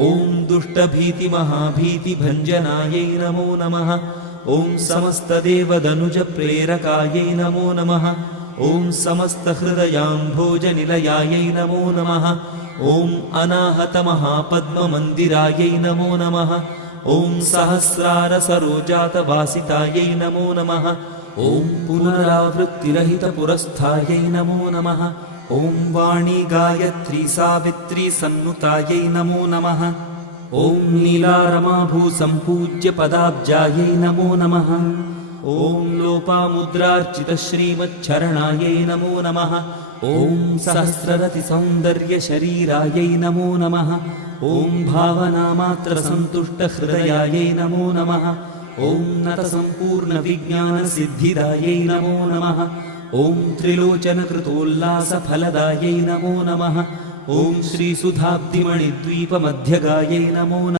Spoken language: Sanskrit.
ॐ दुष्टभीतिमहाभीतिभञ्जनायै नमो नमः। ॐ समस्तदेवदनुजप्रेरकायै नमो नमः। ॐ समस्तहृदयाम्भोजनिलयायै नमो नमः। ॐ अनाहतमहापद्ममन्दिरायै नमो नमः। ॐ सहस्रारसरोजातवासितायै नमो नमः। ॐ पुनरावृत्तिरहितपुरस्थायै नमो नमः। ॐ वाणी गायत्री सावित्री सन्नुतायै नमो नमः। ॐ नीलारमाभूसम्पूज्य पदाब्जायै नमो नमः। ॐ लोपामुद्रार्चितश्रीमच्छरणायै नमो नमः। ॐ सहस्ररतिसौन्दर्यशरीरायै नमो नमः। ॐ भावनामात्रसन्तुष्टहृदयायै नमो नमः। ॐ नतसम्पूर्णविज्ञानसिद्धिदायै नमो नमः। ॐ त्रिलोचनकृतोल्लासफलदायै नमो नमः। ॐ श्रीसुधाब्धिमणिद्वीपमध्यगायै नमो नमः।